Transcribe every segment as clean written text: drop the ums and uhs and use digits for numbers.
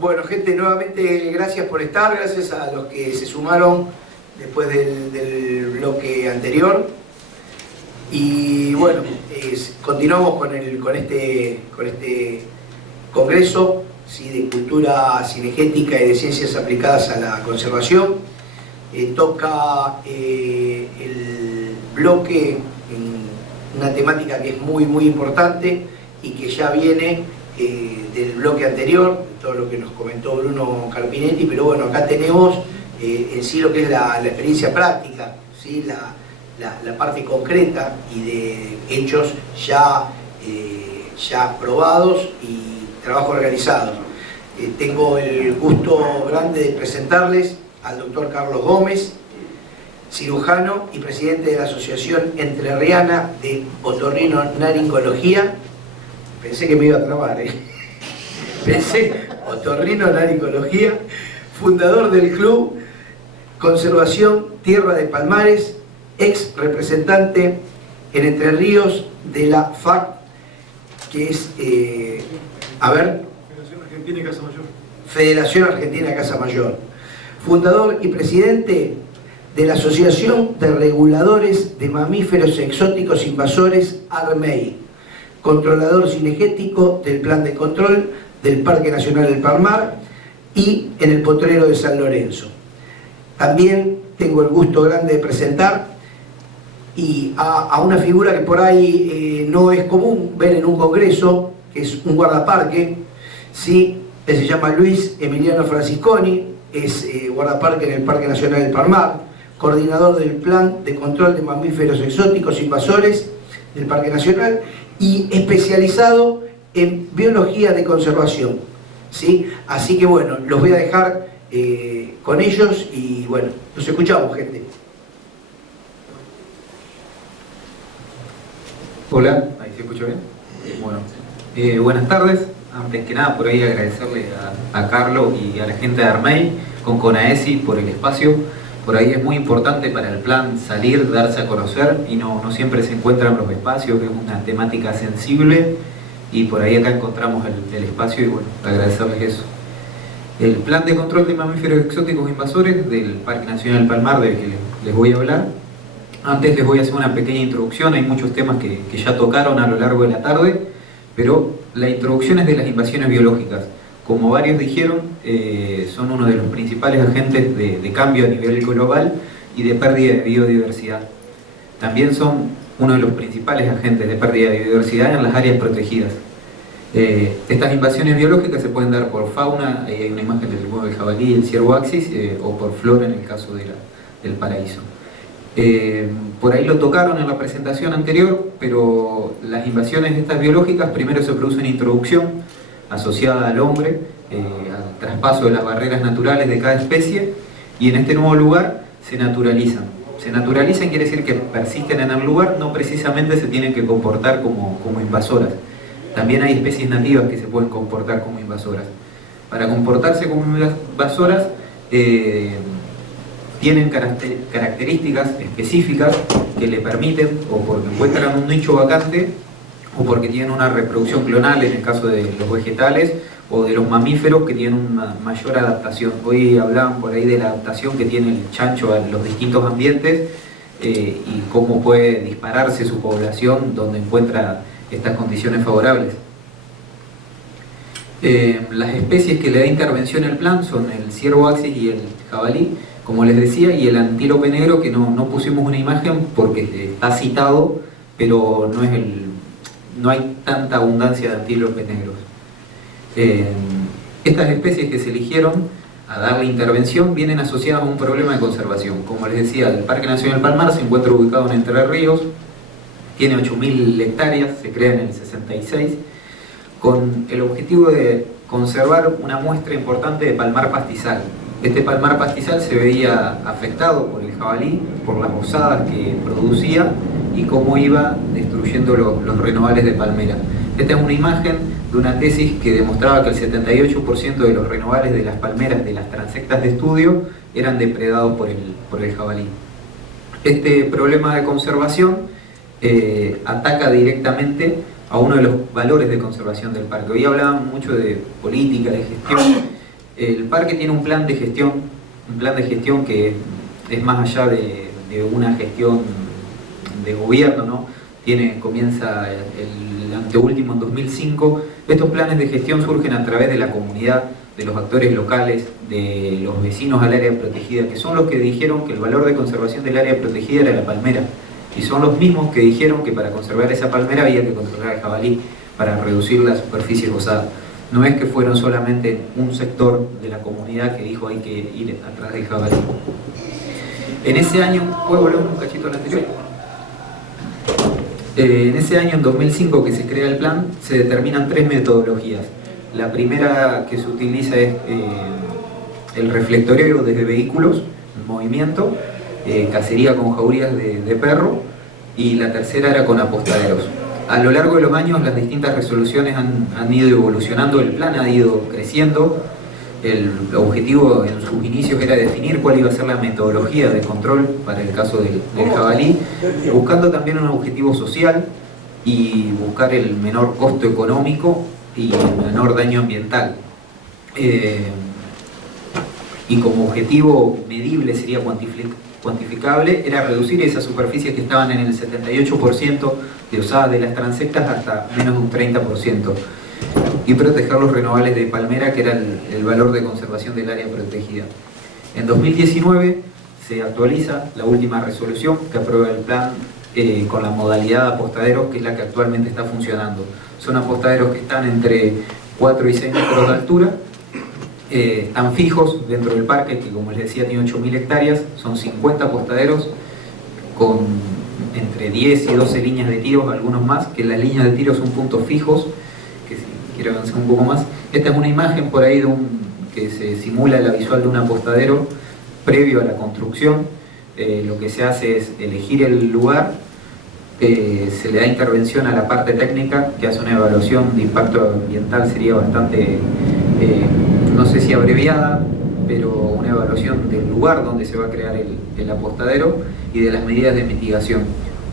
Bueno, gente, nuevamente gracias por estar, gracias a los que se sumaron después del bloque anterior. Y bueno, continuamos con este congreso, ¿sí?, de cultura cinegética y de ciencias aplicadas a la conservación. Toca el bloque en una temática que es muy importante y que ya viene del bloque anterior, todo lo que nos comentó Bruno Carpinetti, pero bueno, acá tenemos en sí lo que es la experiencia práctica, ¿sí?, la parte concreta y de hechos ya probados y trabajo organizado. Tengo el gusto grande de presentarles al doctor Carlos Gómez, cirujano y presidente de la Asociación Entrerriana de Otorrinolaringología. Pensé que me iba a trabar, Otorrinolaringología, fundador del Club Conservación Tierra de Palmares, ex representante en Entre Ríos de la FAC, que es, Federación Argentina de Casa Mayor. Federación Argentina de Casa Mayor. Fundador y presidente de la Asociación de Reguladores de Mamíferos Exóticos Invasores, ARMEI. Controlador cinegético del Plan de Control del Parque Nacional del Palmar y en el Potrero de San Lorenzo. También tengo el gusto grande de presentar a una figura que por ahí no es común ver en un congreso, que es un guardaparque, ¿sí? Él se llama Luis Emiliano Francisconi, es guardaparque en el Parque Nacional del Palmar, coordinador del Plan de Control de Mamíferos Exóticos Invasores del Parque Nacional y especializado en biología de conservación, ¿sí? Así que bueno, los voy a dejar con ellos y bueno, los escuchamos, gente. Hola, ¿ahí se escucha bien? Bueno, buenas tardes. Antes que nada, por ahí agradecerle a Carlos y a la gente de ARMEI con CONAESI por el espacio. Por ahí es muy importante para el plan salir, darse a conocer y no siempre se encuentran los espacios, que es una temática sensible y por ahí acá encontramos el espacio y bueno, agradecerles eso. El plan de control de mamíferos exóticos invasores del Parque Nacional del Palmar, del que les voy a hablar. Antes les voy a hacer una pequeña introducción, hay muchos temas que ya tocaron a lo largo de la tarde, pero la introducción es de las invasiones biológicas. Como varios dijeron, son uno de los principales agentes de cambio a nivel global y de pérdida de biodiversidad. También son uno de los principales agentes de pérdida de biodiversidad en las áreas protegidas. Estas invasiones biológicas se pueden dar por fauna, hay una imagen del huevo del jabalí, el ciervo axis, o por flora en el caso del paraíso. Por ahí lo tocaron en la presentación anterior, pero las invasiones estas biológicas primero se produce una introducción asociada al hombre, al traspaso de las barreras naturales de cada especie, y en este nuevo lugar se naturalizan. Se naturalizan quiere decir que persisten en el lugar, no precisamente se tienen que comportar como invasoras. También hay especies nativas que se pueden comportar como invasoras. Para comportarse como invasoras, tienen características específicas que le permiten, o porque encuentran un nicho vacante, o porque tienen una reproducción clonal en el caso de los vegetales, o de los mamíferos que tienen una mayor adaptación. Hoy hablaban por ahí de la adaptación que tiene el chancho a los distintos ambientes y cómo puede dispararse su población donde encuentra estas condiciones favorables. Las especies que le da intervención el plan son el ciervo axis y el jabalí, como les decía, y el antílope negro, que no pusimos una imagen porque está citado, pero no hay tanta abundancia de antílopes negros. Estas especies que se eligieron a darle intervención vienen asociadas a un problema de conservación. Como les decía, el Parque Nacional Palmar se encuentra ubicado en Entre Ríos, tiene 8.000 hectáreas, se crea en el 66, con el objetivo de conservar una muestra importante de palmar pastizal. Este palmar pastizal se veía afectado por el jabalí, por las bozadas que producía y cómo iba destruyendo los renovales de palmera. Esta es una imagen de una tesis que demostraba que el 78% de los renovales de las palmeras de las transectas de estudio eran depredados por el jabalí. Este problema de conservación ataca directamente a uno de los valores de conservación del parque. Hoy hablaban mucho de política, de gestión. El parque tiene un plan de gestión que es más allá de una gestión de gobierno, ¿no? Comienza el anteúltimo en 2005. Estos planes de gestión surgen a través de la comunidad, de los actores locales, de los vecinos al área protegida, que son los que dijeron que el valor de conservación del área protegida era la palmera, y son los mismos que dijeron que para conservar esa palmera había que controlar el jabalí para reducir la superficie gozada. No es que fueron solamente un sector de la comunidad que dijo hay que ir atrás del jabalí. En ese año, ¿puedo volver un cachito al anterior? En ese año, en 2005, que se crea el plan, se determinan 3 metodologías. La primera que se utiliza es el reflectoreo desde vehículos en movimiento, cacería con jaurías de perro, y la tercera era con apostaderos. A lo largo de los años las distintas resoluciones han ido evolucionando, el plan ha ido creciendo. El objetivo en sus inicios era definir cuál iba a ser la metodología de control para el caso del jabalí, buscando también un objetivo social y buscar el menor costo económico y el menor daño ambiental. Y como objetivo medible sería cuantificable, era reducir esas superficies que estaban en el 78% de osadas de las transectas hasta menos de un 30%. Y proteger los renovales de palmera, que era el valor de conservación del área protegida. En 2019 se actualiza la última resolución que aprueba el plan con la modalidad de apostaderos, que es la que actualmente está funcionando. Son apostaderos que están entre 4 y 6 metros de altura, están fijos dentro del parque, que como les decía tiene 8.000 hectáreas, son 50 apostaderos con entre 10 y 12 líneas de tiro, algunos más, que las líneas de tiro son puntos fijos. Quiero avanzar un poco más. Esta es una imagen por ahí que se simula la visual de un apostadero previo a la construcción. Lo que se hace es elegir el lugar, se le da intervención a la parte técnica que hace una evaluación de impacto ambiental, sería bastante, no sé si abreviada, pero una evaluación del lugar donde se va a crear el apostadero y de las medidas de mitigación.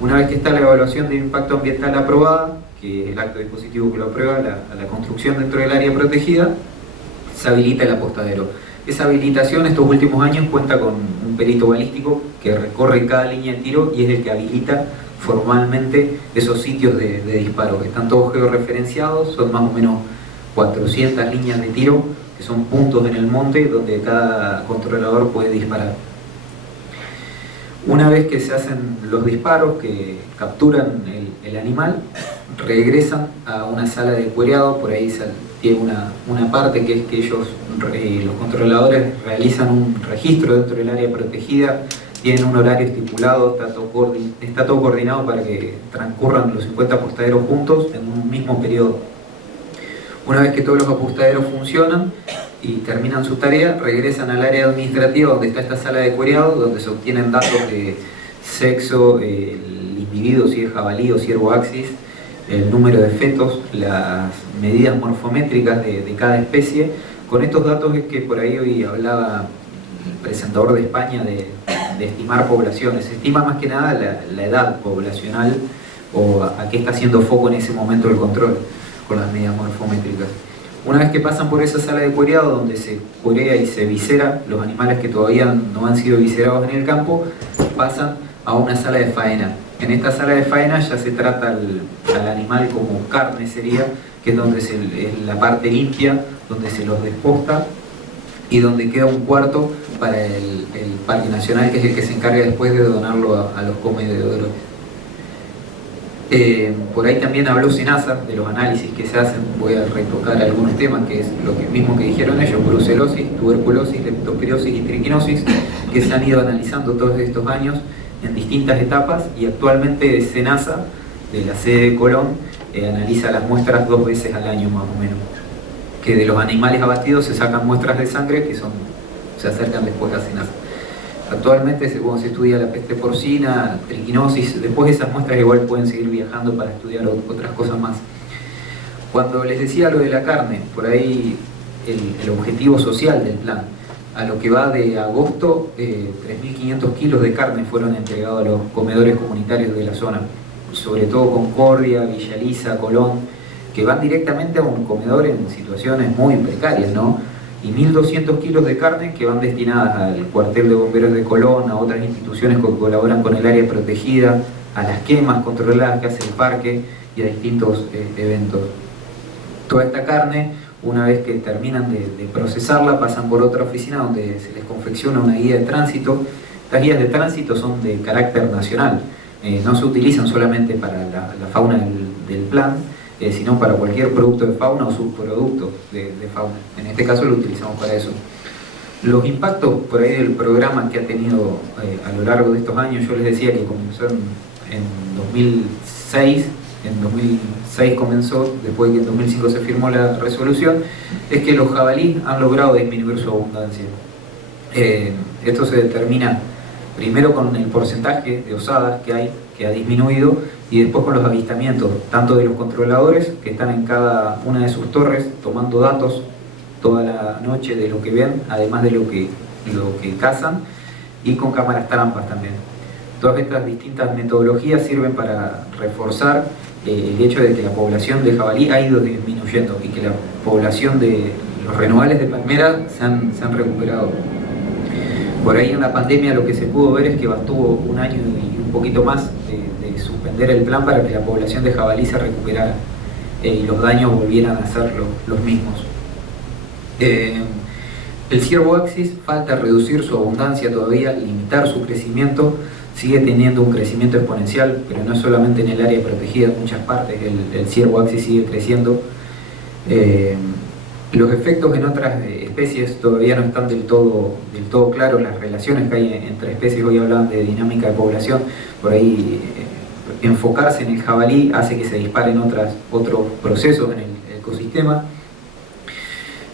Una vez que está la evaluación de impacto ambiental aprobada, que es el acto dispositivo que lo aprueba, a la construcción dentro del área protegida, se habilita el apostadero. Esa habilitación estos últimos años cuenta con un perito balístico que recorre cada línea de tiro y es el que habilita formalmente esos sitios de disparo. Están todos georreferenciados, son más o menos 400 líneas de tiro, que son puntos en el monte donde cada controlador puede disparar. Una vez que se hacen los disparos, que capturan el animal, regresan a una sala de cuereado. Por ahí tiene una parte que es que ellos, los controladores, realizan un registro dentro del área protegida, tienen un horario estipulado, está todo coordinado para que transcurran los 50 apostaderos juntos en un mismo periodo. Una vez que todos los apostaderos funcionan y terminan su tarea, regresan al área administrativa donde está esta sala de cuereado, donde se obtienen datos de sexo, el individuo, si es jabalí o ciervo axis, el número de fetos, las medidas morfométricas de cada especie. Con estos datos es que por ahí hoy hablaba el presentador de España de estimar poblaciones. Se estima más que nada la edad poblacional o a qué está haciendo foco en ese momento el control con las medidas morfométricas. Una vez que pasan por esa sala de cuereado donde se cuerea y se visera los animales que todavía no han sido viserados en el campo, pasan a una sala de faena. En esta sala de faena ya se trata al animal como carne, sería, que es donde es la parte limpia, donde se los desposta y donde queda un cuarto para el Parque Nacional, que es el que se encarga después de donarlo a los comedores. Por ahí también habló Senasa de los análisis que se hacen. Voy a retocar algunos temas, que es lo mismo que dijeron ellos: brucelosis, tuberculosis, leptospirosis y triquinosis, que se han ido analizando todos estos años en distintas etapas, y actualmente Senasa, de la sede de Colón, analiza las muestras 2 veces al año más o menos, que de los animales abatidos se sacan muestras de sangre que se acercan después a Senasa. Actualmente se estudia la peste porcina, triquinosis, después esas muestras igual pueden seguir viajando para estudiar otras cosas más. Cuando les decía lo de la carne, por ahí el objetivo social del plan, a lo que va de agosto, 3.500 kilos de carne fueron entregados a los comedores comunitarios de la zona. sobre todo Concordia, Villa Elisa, Colón, que van directamente a un comedor en situaciones muy precarias, ¿no? Y 1.200 kilos de carne que van destinadas al cuartel de bomberos de Colón, a otras instituciones que colaboran con el área protegida, a las quemas controladas que hace el parque y a distintos eventos. Toda esta carne, una vez que terminan de procesarla, pasan por otra oficina donde se les confecciona una guía de tránsito. Estas guías de tránsito son de carácter nacional, no se utilizan solamente para la fauna del plan, sino para cualquier producto de fauna o subproducto de fauna. En este caso lo utilizamos para eso. Los impactos por ahí del programa que ha tenido a lo largo de estos años, yo les decía que comenzó en 2006, en 2006 comenzó, después de que en 2005 se firmó la resolución, es que los jabalíes han logrado disminuir su abundancia. Esto se determina primero con el porcentaje de osadas que hay, que ha disminuido, y después con los avistamientos, tanto de los controladores que están en cada una de sus torres tomando datos toda la noche de lo que ven, además de lo que cazan, y con cámaras trampas también. Todas estas distintas metodologías sirven para reforzar el hecho de que la población de jabalí ha ido disminuyendo y que la población de los renovales de palmera se han recuperado. Por ahí en la pandemia lo que se pudo ver es que bastó un año y un poquito más de suspender el plan para que la población de jabalí se recuperara y los daños volvieran a ser los mismos. El ciervo axis falta reducir su abundancia todavía, limitar su crecimiento, sigue teniendo un crecimiento exponencial, pero no solamente en el área protegida, en muchas partes el ciervo axis sigue creciendo. Los efectos en otras especies todavía no están del todo claros, las relaciones que hay entre especies. Hoy hablan de dinámica de población, por ahí enfocarse en el jabalí hace que se disparen otros procesos en el ecosistema.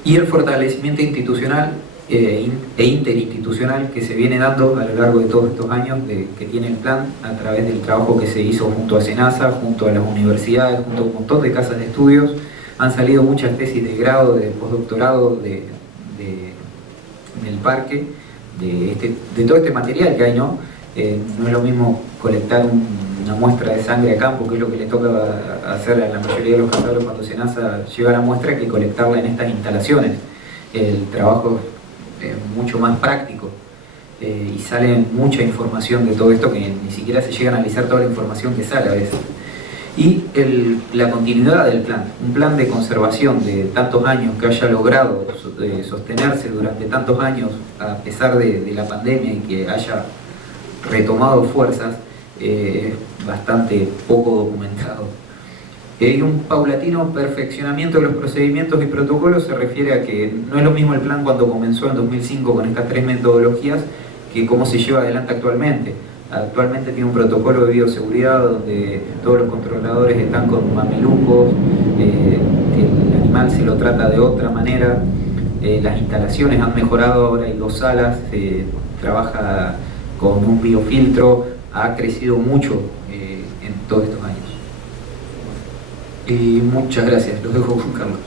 Y el fortalecimiento institucional e interinstitucional que se viene dando a lo largo de todos estos años que tiene el plan, a través del trabajo que se hizo junto a SENASA, junto a las universidades, junto a un montón de casas de estudios. Han salido muchas tesis de grado, de postdoctorado del parque, de todo este material que hay, ¿no? No es lo mismo colectar una muestra de sangre a campo, que es lo que le toca hacer a la mayoría de los cazadores cuando SENASA lleva la muestra, que colectarla en estas instalaciones. El trabajo es mucho más práctico y sale mucha información de todo esto que ni siquiera se llega a analizar toda la información que sale a veces. Y la continuidad del plan, un plan de conservación de tantos años que haya logrado sostenerse durante tantos años a pesar de la pandemia y que haya retomado fuerzas, es bastante poco documentado. Y un paulatino perfeccionamiento de los procedimientos y protocolos se refiere a que no es lo mismo el plan cuando comenzó en 2005 con estas 3 metodologías que cómo se lleva adelante actualmente. Actualmente tiene un protocolo de bioseguridad donde todos los controladores están con mamelucos, el animal se lo trata de otra manera, las instalaciones han mejorado, ahora hay 2 salas, se trabaja con un biofiltro, ha crecido mucho en todos estos años. Y muchas gracias, los dejo con Carlos.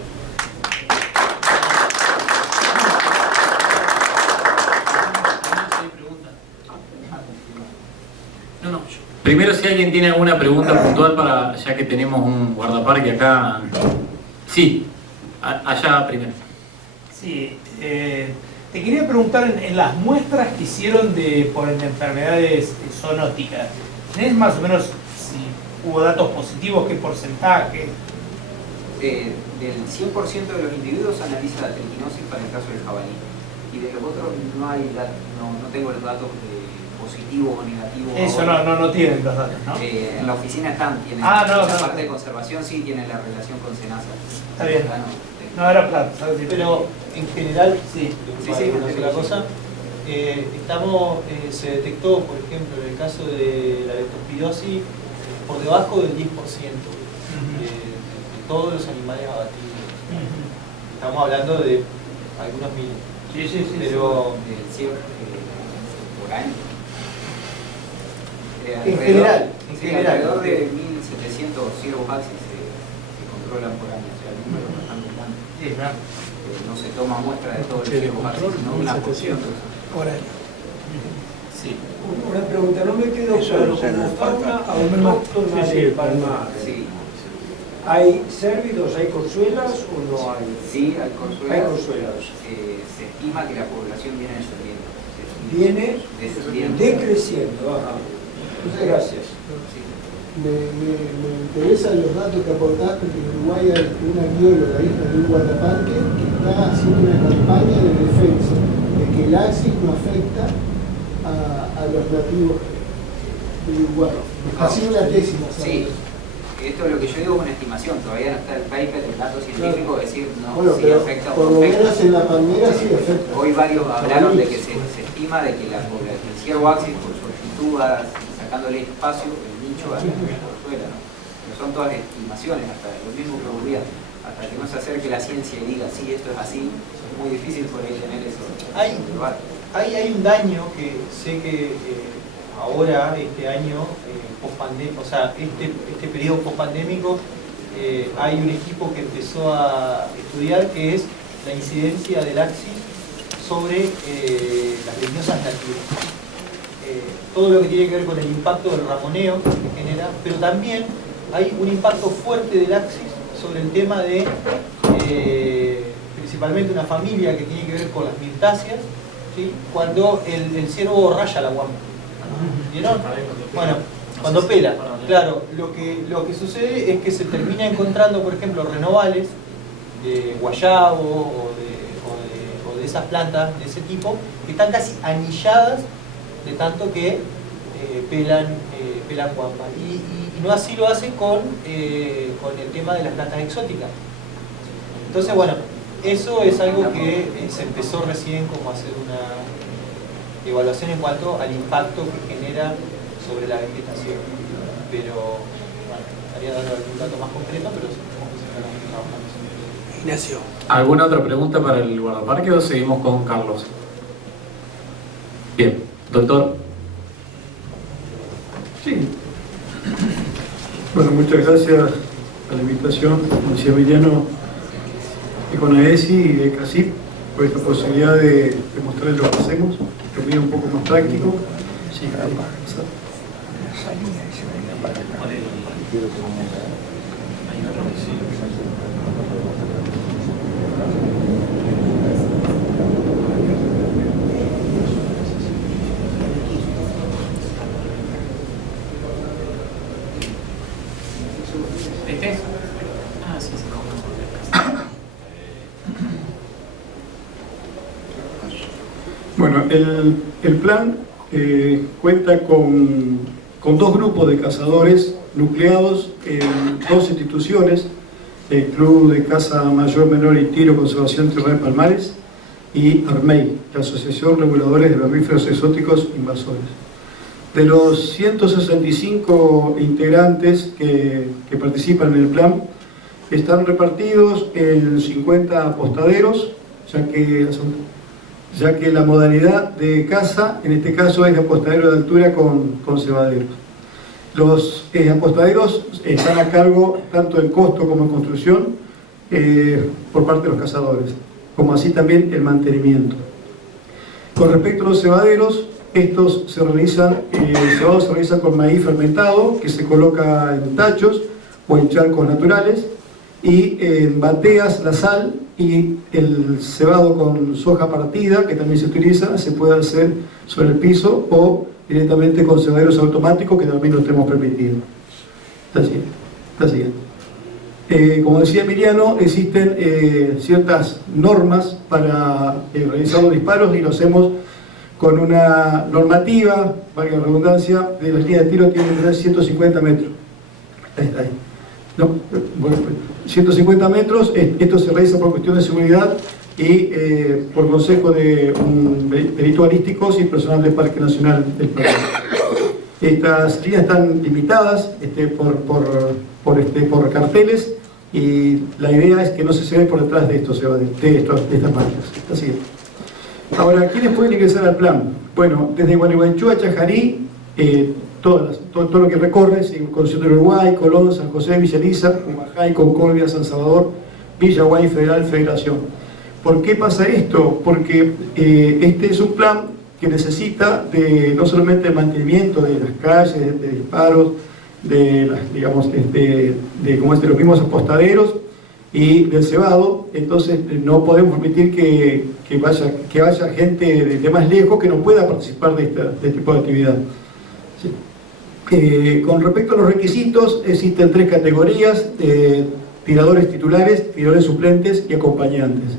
Primero, si alguien tiene alguna pregunta puntual para, ya que tenemos un guardaparque acá. Sí, allá primero. Sí, te quería preguntar en las muestras que hicieron por enfermedades zoonóticas, ¿tenés más o menos si hubo datos positivos, qué porcentaje? Del 100% de los individuos analiza la triquinosis para el caso del jabalí, y de los otros no tengo los datos positivo o negativo. Eso no tienen los datos, ¿no? En la oficina tienen la parte de conservación, sí tienen la relación con SENASA. Está bien. No era plata, pero en general, sí, una sola cosa. Se detectó, por ejemplo, en el caso de la leptospirosis, por debajo del 10% de todos los animales abatidos. Estamos hablando de algunos miles. Sí. Pero por año. En general. Alrededor de 1.700 ciervos axis se controlan por año, o sea, el número es bastante grande. Sí, claro. No se toma muestra de todos los ciervos axis, sino una porción. Por ahí. Sí, Sí. Una pregunta, no me quedó claro, como fauna autóctona del Palmar, Sí, ¿hay cérvidos, hay corzuelas o no hay? sí, hay Hay consuelas. corzuelas. Se estima que la población viene descendiendo. Viene Descendiendo. decreciendo. Ajá. Gracias. Me interesan los datos que aportaste, que en Uruguay hay una bióloga, hija de un guardaparque, que está haciendo una campaña de defensa de que el Axis no afecta a los nativos de Uruguay. Está haciendo una tesis basada Sí. en eso. Esto es lo que yo digo, una estimación. Todavía no está el paper, el dato científico, decir no, Bueno, si pero afecta por o lo no afecta. menos en la palmera sí afecta. Hoy varios hablaron de que se estima de que el ciervo Axis, por su actitud, sacándole espacio, el nicho a la porzuela, ¿no? Pero son todas estimaciones, hasta lo mismo que ocurría, hasta que no se acerque la ciencia y diga, sí, esto es así, es muy difícil por ahí tener eso. Hay un daño que sé que ahora, este año, post-pandémico, o sea, este periodo post-pandémico, hay un equipo que empezó a estudiar que es la incidencia del Axis sobre las leñosas nativas. Todo lo que tiene que ver con el impacto del ramoneo que genera, pero también hay un impacto fuerte del Axis sobre el tema de principalmente una familia que tiene que ver con las mirtáceas, ¿sí? Cuando el ciervo raya la guampa. ¿Vieron? Bueno, cuando pela. Claro, lo que sucede es que se termina encontrando, por ejemplo, renovales de guayabo o de esas plantas de ese tipo, que están casi anilladas de tanto que pelan guampa. Y no así lo hace con el tema de las plantas exóticas. Entonces, bueno, eso es algo que se empezó recién como a hacer una evaluación en cuanto al impacto que genera sobre la vegetación. Pero, bueno, estaría dando algún dato más concreto, pero supongo que se estará trabajando. Ignacio. ¿Alguna otra pregunta para el guardaparque o seguimos con Carlos? Bien, doctor. Sí. Bueno, muchas gracias por la invitación, como decía Emiliano, de CONAESI y de CACIP, por esta posibilidad de mostrarles lo que hacemos, lo mío un poco más práctico. Sí, ¿Viste? Ah, sí, sí. bueno, el plan cuenta con dos grupos de cazadores nucleados en dos instituciones, el Club de Caza Mayor, Menor y Tiro Conservación Territorial Palmares y ARMEI, la Asociación Reguladores de Mamíferos Exóticos Invasores. De los 165 integrantes que participan en el plan, están repartidos en 50 apostaderos, ya que la modalidad de caza, en este caso, es apostadero de altura con cebaderos. Los apostaderos están a cargo tanto en costo como en construcción por parte de los cazadores, como así también el mantenimiento. Con respecto a los cebaderos, estos el cebado se realiza con maíz fermentado, que se coloca en tachos o en charcos naturales, y en bateas la sal y el cebado con soja partida, que también se utiliza, se puede hacer sobre el piso o directamente con cebaderos automáticos, que también lo tenemos permitido. La siguiente. Como decía Emiliano, existen ciertas normas para realizar los disparos y lo hacemos con una normativa, valga la redundancia, de las líneas de tiro tienen que tener 150 metros. Ahí. No, bueno, 150 metros, esto se realiza por cuestión de seguridad y por consejo de peritualísticos y personal del Parque Nacional del Paraná. Estas líneas están limitadas por carteles y la idea es que no se ve por detrás de estas marcas. Así es. Ahora, ¿quiénes pueden ingresar al plan? Bueno, desde Gualeguaychú a Chajarí, todo lo que recorre, Concepción del Uruguay, Colón, San José, Villa Elisa, Humajay, Concordia, San Salvador, Villa Guay, Federal, Federación. ¿Por qué pasa esto? Porque este es un plan que necesita de no solamente el mantenimiento de las calles, de disparos, de los mismos apostaderos y del cebado. Entonces no podemos permitir que vaya gente de más lejos que no pueda participar de este tipo de actividad. Sí. Con respecto a los requisitos, existen 3 categorías: tiradores titulares, tiradores suplentes y acompañantes.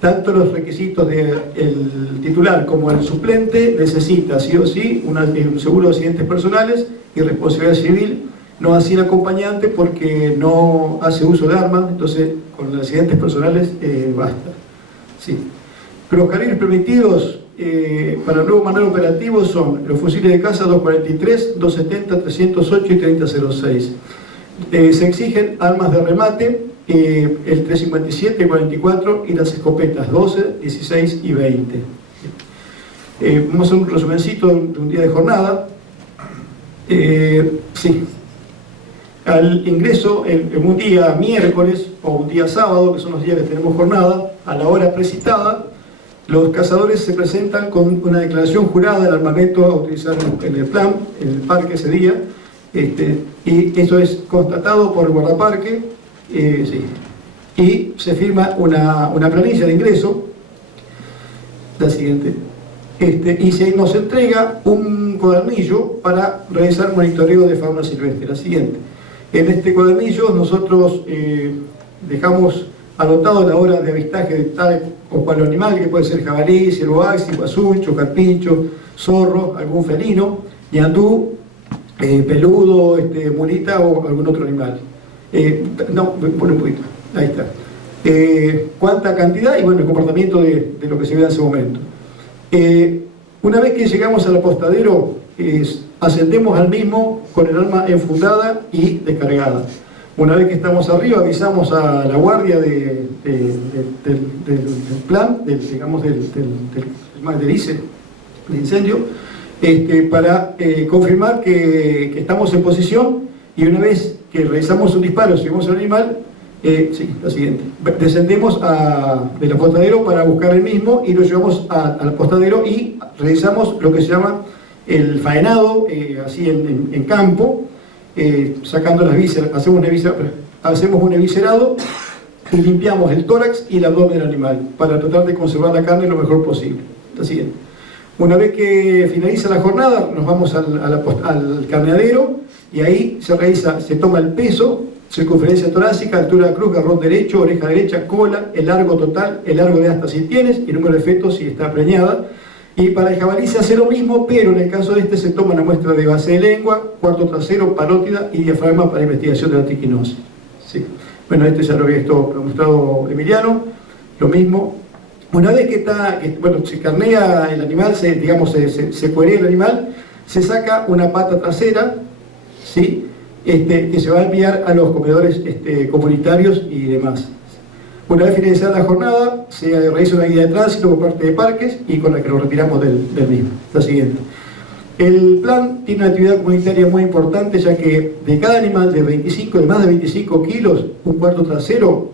Tanto los requisitos del titular como el suplente necesita sí o sí un seguro de accidentes personales y responsabilidad civil, no así el acompañante porque no hace uso de armas, entonces con los accidentes personales basta. Sí. Los calibres permitidos para el nuevo manual operativo son los fusiles de caza 243, 270, 308 y 3006. Se exigen armas de remate, el 357, 44 y las escopetas 12, 16 y 20. Vamos a hacer un resumencito de un día de jornada. Sí. Al ingreso en un día miércoles o un día sábado, que son los días que tenemos jornada, a la hora precitada, los cazadores se presentan con una declaración jurada del armamento a utilizar en el plan, en el parque ese día, y eso es constatado por el guardaparque, sí. Y se firma una planilla de ingreso, la siguiente, y se nos entrega un cuadernillo para realizar monitoreo de fauna silvestre, la siguiente. En este cuadernillo nosotros dejamos anotado la hora de avistaje de tal o cual animal, que puede ser jabalí, ciervo axi, guasuncho, carpincho, zorro, algún felino, ñandú, peludo, mulita o algún otro animal. No, pon un poquito, ahí está. Cuánta cantidad y bueno, el comportamiento de lo que se ve en ese momento. Una vez que llegamos al apostadero, ascendemos al mismo con el arma enfundada y descargada. Una vez que estamos arriba, avisamos a la guardia del plan, del ICE, de incendio, para confirmar que estamos en posición, y una vez que realizamos un disparo, seguimos al animal, sí, la siguiente. Descendemos del apostadero para buscar el mismo y lo llevamos al apostadero y realizamos lo que se llama el faenado, así en campo, sacando las vísceras, hacemos un eviscerado y limpiamos el tórax y el abdomen del animal para tratar de conservar la carne lo mejor posible. La siguiente. Una vez que finaliza la jornada, nos vamos al carneadero y ahí se toma el peso, circunferencia torácica, altura de cruz, garrón derecho, oreja derecha, cola, el largo total, el largo de asta si tienes y número de fetos si está preñada. Y para el jabalí se hace lo mismo, pero en el caso de se toma una muestra de base de lengua, cuarto trasero, parótida y diafragma para investigación de la triquinosis. Sí. Bueno, ya lo había mostrado Emiliano, lo mismo. Una vez que se carnea el animal, se cuerea el animal, se saca una pata trasera, ¿sí? Que se va a enviar a los comedores comunitarios y demás. Una vez finalizada la jornada, se realiza una guía de tránsito por parte de parques y con la que lo retiramos del mismo. La siguiente. El plan tiene una actividad comunitaria muy importante, ya que de cada animal de más de 25 kilos, un cuarto trasero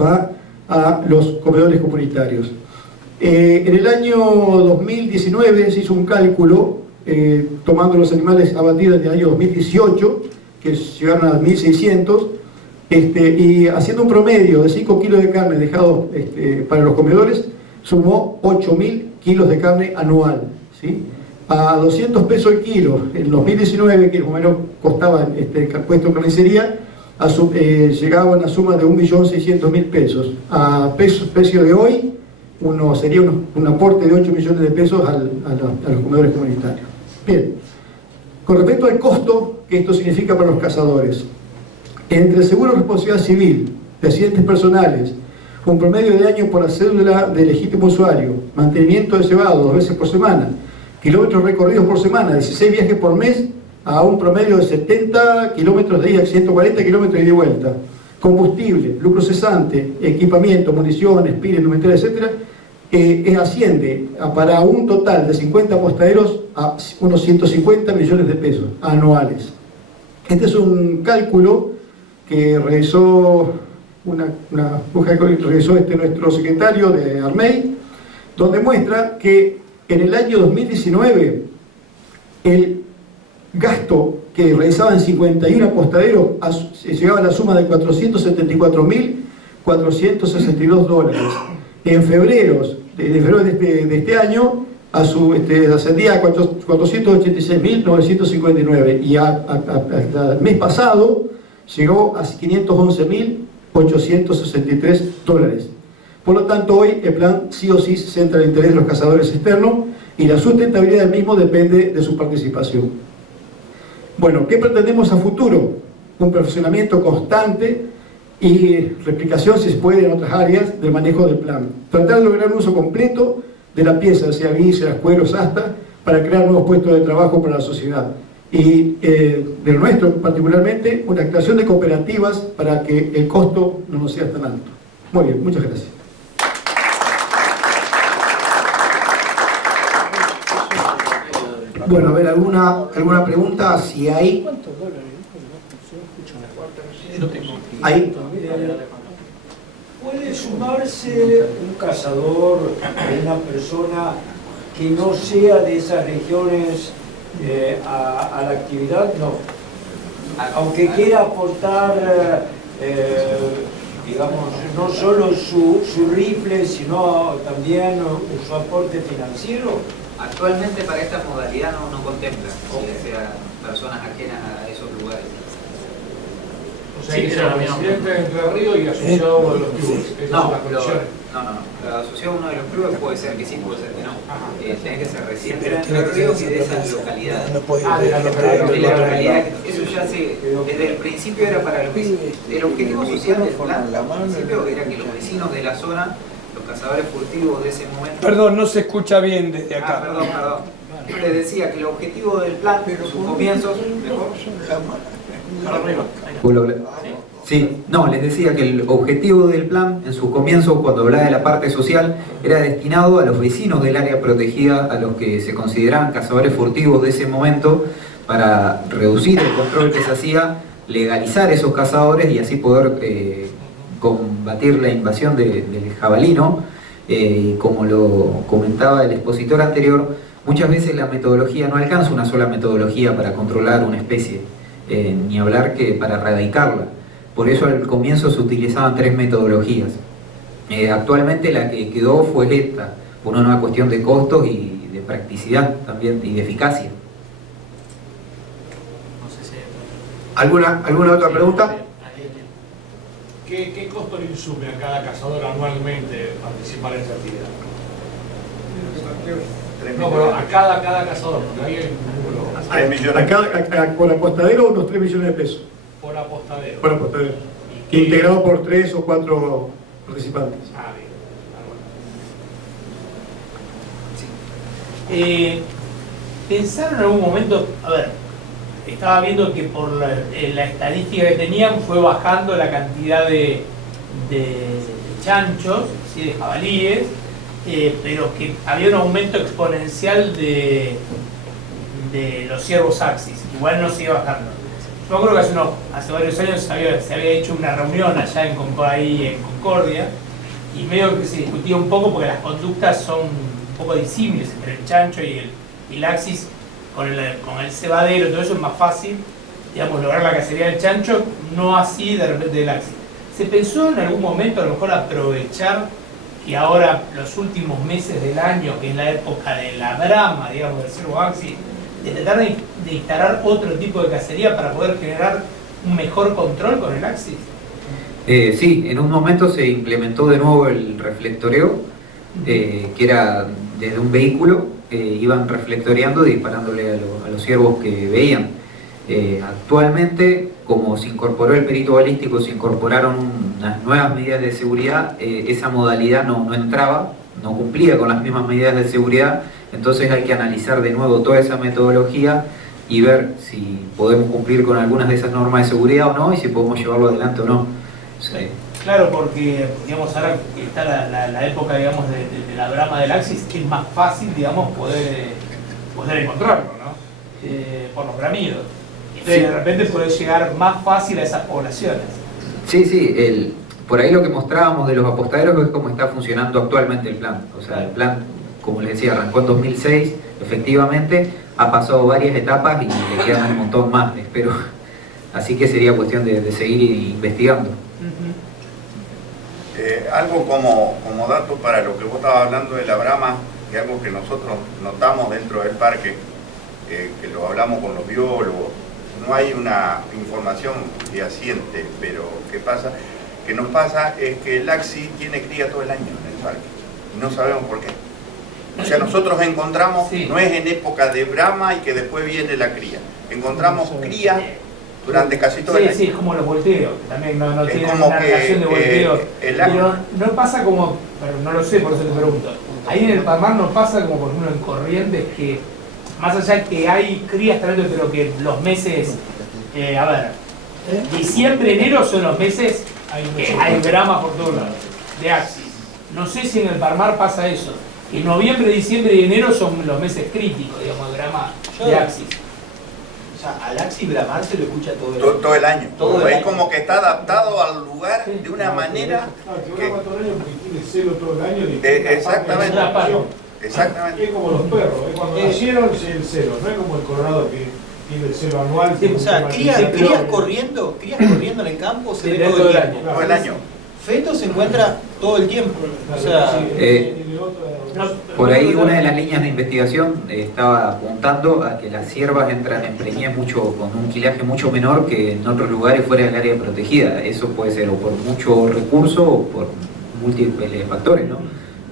va a los comedores comunitarios. En el año 2019 se hizo un cálculo tomando los animales abatidos del año 2018, que llegaron a 1.600, y haciendo un promedio de 5 kilos de carne dejado para los comedores, sumó 8.000 kilos de carne anual, ¿sí? A 200 pesos el kilo, en 2019, que más o menos costaba el puesto de carnicería, llegaba a una suma de 1.600.000 pesos. A precio de hoy, sería un aporte de 8 millones de pesos a los comedores comunitarios. Bien, con respecto al costo que esto significa para los cazadores, entre el seguro de responsabilidad civil, de accidentes personales, un promedio de año por la cédula de legítimo usuario, mantenimiento de cebado 2 veces por semana, kilómetros recorridos por semana, 16 viajes por mes, a un promedio de 70 kilómetros de ida, 140 kilómetros de ida y vuelta, combustible, lucro cesante, equipamiento, municiones, pines, indumentaria, etc., asciende para un total de 50 apostaderos a unos 150 millones de pesos anuales. Este es un cálculo que realizó nuestro secretario de Armey, donde muestra que En el año 2019, el gasto que realizaban 51 apostaderos llegaba a la suma de $474.462. En febrero de este año ascendía a 486.959 y hasta el mes pasado llegó a $511.863. Por lo tanto, hoy el plan sí o sí se centra en el interés de los cazadores externos y la sustentabilidad del mismo depende de su participación. Bueno, ¿qué pretendemos a futuro? Un perfeccionamiento constante y replicación, si se puede, en otras áreas del manejo del plan. Tratar de lograr un uso completo de la pieza, sea vísceras, cueros, hasta, para crear nuevos puestos de trabajo para la sociedad. Y de lo nuestro, particularmente, una creación de cooperativas para que el costo no nos sea tan alto. Muy bien, muchas gracias. Bueno, a ver, ¿alguna pregunta? Si hay. ¿Cuántos dólares? Ahí. ¿Puede sumarse un cazador, una persona que no sea de esas regiones a la actividad? No. Aunque quiera aportar, digamos, no solo su rifle, sino también su aporte financiero. Actualmente para esta modalidad no contempla que sean personas ajenas a esos lugares. O sea, que sea residente de Entre Ríos y asociado a uno de los clubes. Esas son las condiciones. No. Asociado a uno de los clubes puede ser que sí, puede ser que no. Tiene que ser residente de Pero Entre Ríos y de esas localidades. No puede de la localidad. Eso ya desde el principio era para los vecinos. El objetivo social del plan, al principio, era que los vecinos de la zona, los cazadores furtivos de ese momento... Perdón, no se escucha bien desde acá. Perdón. Les decía que el objetivo del plan, sus comienzos... les decía que el objetivo del plan, en su comienzo, cuando hablaba de la parte social, era destinado a los vecinos del área protegida, a los que se consideraban cazadores furtivos de ese momento, para reducir el control que se hacía, legalizar esos cazadores y así poder combatir la invasión del jabalí, ¿no? Como lo comentaba el expositor anterior, muchas veces la metodología no alcanza una sola metodología para controlar una especie, ni hablar que para erradicarla. Por eso al comienzo se utilizaban 3 metodologías. Actualmente la que quedó fue esta, por una cuestión de costos y de practicidad también, y de eficacia. No sé si... ¿Alguna otra pregunta? ¿Qué costo le insume a cada cazador anualmente participar en esa actividad? No, pero a cada cazador, porque ahí hay un número. Por apostadero, unos 3 millones de pesos. Por apostadero. Por apostadero. Integrado por 3 o 4 participantes. Bien. ¿Pensaron en algún momento, a ver, estaba viendo que por la estadística que tenían fue bajando la cantidad de chanchos, ¿sí? De jabalíes, pero que había un aumento exponencial de los ciervos axis, igual no sigue bajando. Yo creo que hace varios años se había hecho una reunión allá en Concordia y medio que se discutía un poco porque las conductas son un poco disímiles entre el chancho y el axis. Con el cebadero, todo eso es más fácil, digamos, lograr la cacería del chancho, no así de repente del axis. ¿Se pensó en algún momento a lo mejor aprovechar que ahora los últimos meses del año, que es la época de la brama, digamos, del ciervo axis, de tratar de instalar otro tipo de cacería para poder generar un mejor control con el axis? Sí, en un momento se implementó de nuevo el reflectoreo, que era desde un vehículo, iban reflectoreando y disparándole a los ciervos que veían. Actualmente, como se incorporó el perito balístico, se incorporaron unas nuevas medidas de seguridad, esa modalidad no entraba, no cumplía con las mismas medidas de seguridad, entonces hay que analizar de nuevo toda esa metodología y ver si podemos cumplir con algunas de esas normas de seguridad o no, y si podemos llevarlo adelante o no. Sí. Claro, porque digamos, ahora que está la época, digamos, de la brama del axis, es más fácil, digamos, poder encontrarlo, ¿no? Por los bramidos. Entonces, de repente podés llegar más fácil a esas poblaciones. Sí, por ahí lo que mostrábamos de los apostaderos es cómo está funcionando actualmente el plan. O sea, el plan como les decía, arrancó en 2006, efectivamente, ha pasado varias etapas y le quedan un montón más, espero. Así que sería cuestión de seguir investigando. Algo como dato para lo que vos estabas hablando de la brama, que es algo que nosotros notamos dentro del parque, que lo hablamos con los biólogos, no hay una información fehaciente, pero ¿qué pasa? Que nos pasa es que el Laxi tiene cría todo el año en el parque y no sabemos por qué. O sea, nosotros encontramos, no es en época de brama y que después viene la cría, encontramos cría durante casi todo el año. Sí, es como los volteos, que también no tienen como una que, relación de volteo. pero no pasa como, pero no lo sé, por eso te pregunto. Ahí en el Palmar no pasa como por ejemplo en Corrientes, que más allá que hay crías talento, pero que los meses, diciembre, enero son los meses que hay drama por todos lados, de Axis. No sé si en el Palmar pasa eso. Que noviembre, diciembre y enero son los meses críticos, digamos, de drama de Axis. O sea, al Axis bramar se lo escucha todo el año. Todo el es año. como que está adaptado al lugar de una manera que brama todo el año porque tiene celo todo el año. exactamente. Exactamente. Es como los perros, cuando nacieron el celo, no es como el Colorado que tiene el celo anual. Sí, o sea, crías corriendo en el campo se ve todo el año. Todo el año. Feto se encuentra todo el tiempo. O sea, por ahí una de las líneas de investigación estaba apuntando a que las ciervas entran en preñez con un quilaje mucho menor que en otros lugares fuera del área protegida. Eso puede ser o por mucho recurso o por múltiples factores, ¿no?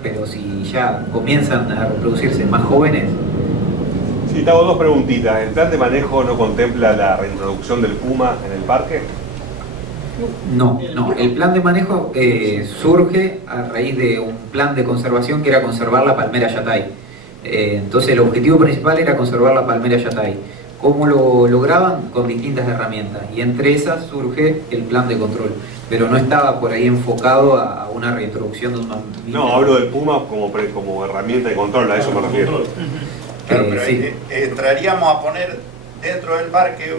Pero si ya comienzan a reproducirse más jóvenes. Sí, te hago dos preguntitas. ¿El plan de manejo no contempla la reintroducción del puma en el parque? No. El plan de manejo surge a raíz de un plan de conservación que era conservar la palmera yatay. Entonces el objetivo principal era conservar la palmera yatay. ¿Cómo lo lograban? Con distintas herramientas. Y entre esas surge el plan de control. Pero no estaba por ahí enfocado a una reintroducción de un mamífero. No, hablo del puma como herramienta de control, a eso me refiero. Claro, pero sí. entraríamos a poner dentro del parque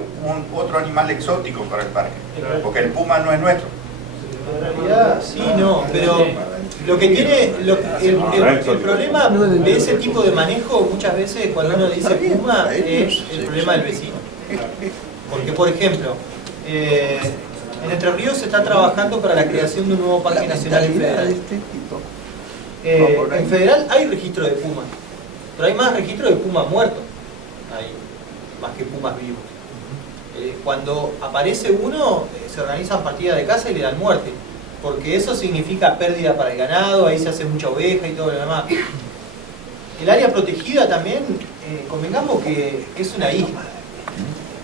otro animal exótico para el parque, porque el puma no es nuestro. en realidad sí, no, pero lo que tiene, el problema de ese tipo de manejo muchas veces cuando uno dice puma es el problema del vecino. Porque por ejemplo, en Entre Ríos se está trabajando para la creación de un nuevo parque nacional en Federal. En Federal hay registro de pumas, pero hay más registro de pumas muertos, más que pumas vivos. Cuando aparece uno, se organizan partidas de caza y le dan muerte, porque eso significa pérdida para el ganado, ahí se hace mucha oveja y todo lo demás. El área protegida también, convengamos que es una isla.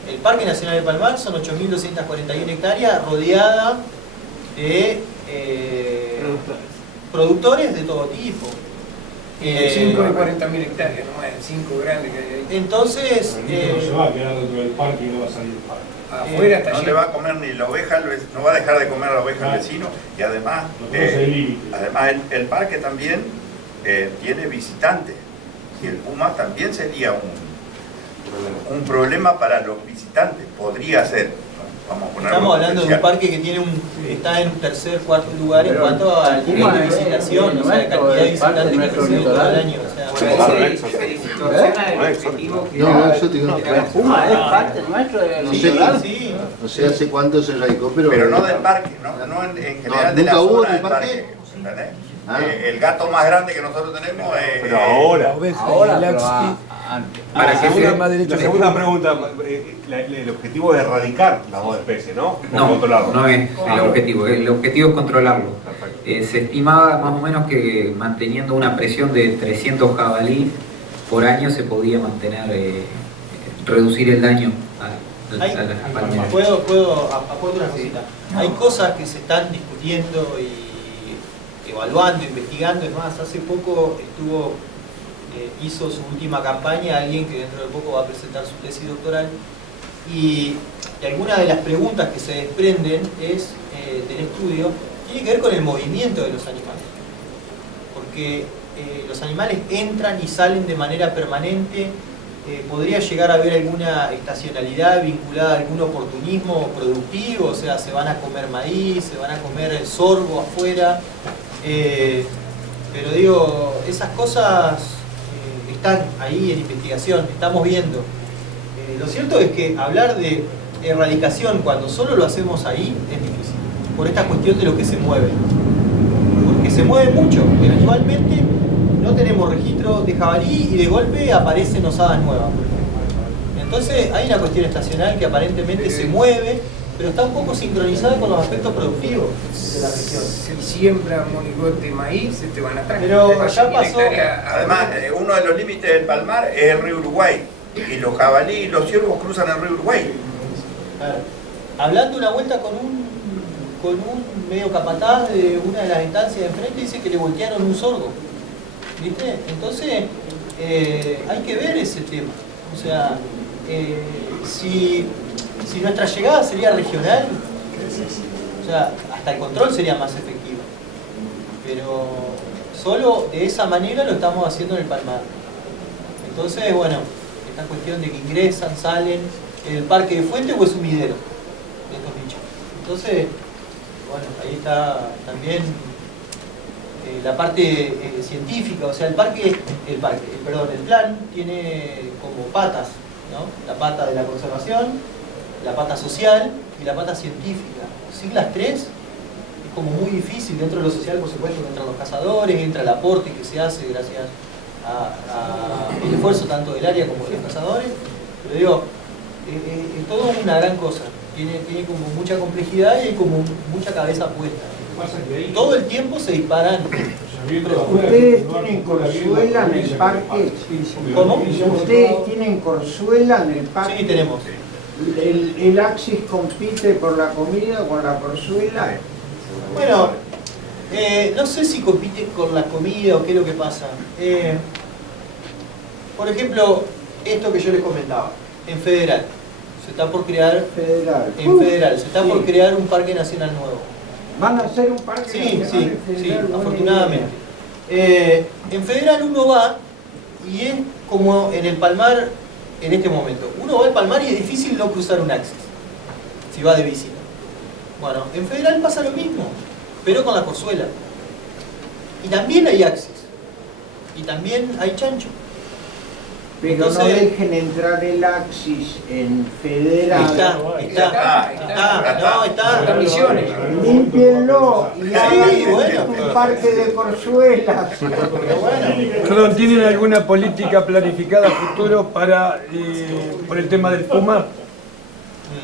El Parque Nacional de Palmar son 8.241 hectáreas rodeada de productores de todo tipo. 5 de 40.000 hectáreas, no es 5 grandes que hay ahí. Entonces, no se va a quedar dentro del parque y no va a salir del parque. Afuera está no le va a comer ni la oveja, no va a dejar de comer la oveja al vecino, y además, el parque también tiene visitantes, y el puma también sería un problema para los visitantes, podría ser. Estamos hablando de un parque que tiene está en tercer, cuarto lugar en cuanto al nivel de visitación, o sea, la cantidad de visitantes que recibe todo el año. No, yo te digo, el puma es parte nuestro de no sé hace cuánto se radicó, pero no del parque, no en general de la zona del parque. El gato más grande que nosotros tenemos es... Pero ahora. La segunda pregunta, el objetivo es erradicar las dos especies, ¿no? No es el objetivo. El objetivo es controlarlo. Se estimaba más o menos que manteniendo una presión de 300 jabalíes por año se podía mantener, reducir el daño a las palmeras. Puedo aportar una cosita. Hay cosas que se están discutiendo y evaluando, investigando. Es más, hace poco hizo su última campaña alguien que dentro de poco va a presentar su tesis doctoral, y algunas de las preguntas que se desprenden del estudio tiene que ver con el movimiento de los animales, porque los animales entran y salen de manera permanente. Podría llegar a haber alguna estacionalidad vinculada a algún oportunismo productivo, o sea, se van a comer maíz, se van a comer el sorgo afuera, pero digo, esas cosas están ahí en investigación, estamos viendo. Lo cierto es que hablar de erradicación cuando solo lo hacemos ahí es difícil, por esta cuestión de lo que se mueve. Porque se mueve mucho, eventualmente no tenemos registro de jabalí y de golpe aparecen osadas nuevas. Entonces hay una cuestión estacional que aparentemente se mueve, pero está un poco sincronizada con los aspectos productivos de la región. Si siembra monigote de maíz, se te van atrás. Pero ya pasó. Además, uno de los límites del Palmar es el río Uruguay. Y los jabalí y los ciervos cruzan el río Uruguay. Claro. Hablando una vuelta con un medio capataz de una de las estancias de enfrente, dice que le voltearon un sorgo. ¿Viste? Entonces, hay que ver ese tema. O sea, si nuestra llegada sería regional, o sea, hasta el control sería más efectivo. Pero solo de esa manera lo estamos haciendo en el Palmar. Entonces, bueno, esta cuestión de que ingresan, salen, el parque de Fuente o es sumidero de estos bichos. Entonces, bueno, ahí está también la parte científica, o sea, el plan tiene como patas, ¿no? La pata de la conservación, la pata social y la pata científica. Sin las tres es como muy difícil. Dentro de lo social, por supuesto, entran los cazadores, entra el aporte que se hace gracias al esfuerzo tanto del área como de los cazadores. Pero digo, es todo una gran cosa. Tiene como mucha complejidad y hay como mucha cabeza puesta. Todo el tiempo se disparan. ¿Ustedes tienen corzuela en el parque? ¿Cómo? ¿Ustedes tienen corzuela en el parque? Sí, tenemos. ¿El Axis compite por la comida con la corzuela? Bueno, no sé si compiten con la comida o qué es lo que pasa. Por ejemplo, esto que yo les comentaba, en Federal. Se está por crear se está por crear un parque nacional nuevo. ¿Van a hacer un parque nacional en Federal? Sí, afortunadamente. En Federal uno va y es como en el Palmar en este momento. Uno va al Palmar y es difícil no cruzar un axis si va de visita. Bueno, en Federal pasa lo mismo, pero con la corzuela. Y también hay axis. Y también hay chancho. Pero entonces, no dejen entrar el Axis en Federal. Está Misiones. Límpienlo y hagan bueno, un parque de corzuelas. Perdón, ¿tienen alguna política planificada a futuro para por el tema del puma?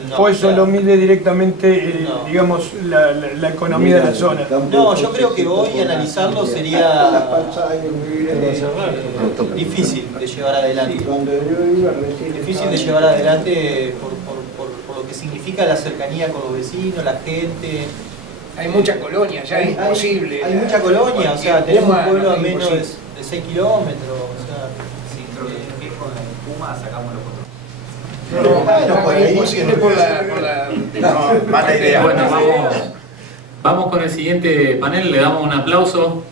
No, ¿O eso lo mide directamente, digamos, la economía de la zona? No, yo creo que hoy analizarlo sería difícil de llevar adelante. Difícil de llevar adelante por lo que significa la cercanía con los vecinos, la gente. Hay mucha colonia, ya es imposible. Hay mucha colonia, o sea, tenemos un pueblo a menos de 6 kilómetros. O sea, si introducimos con el Puma, sacamos los otros. Imposible por la mala idea. Bueno, vamos con el siguiente panel, le damos un aplauso.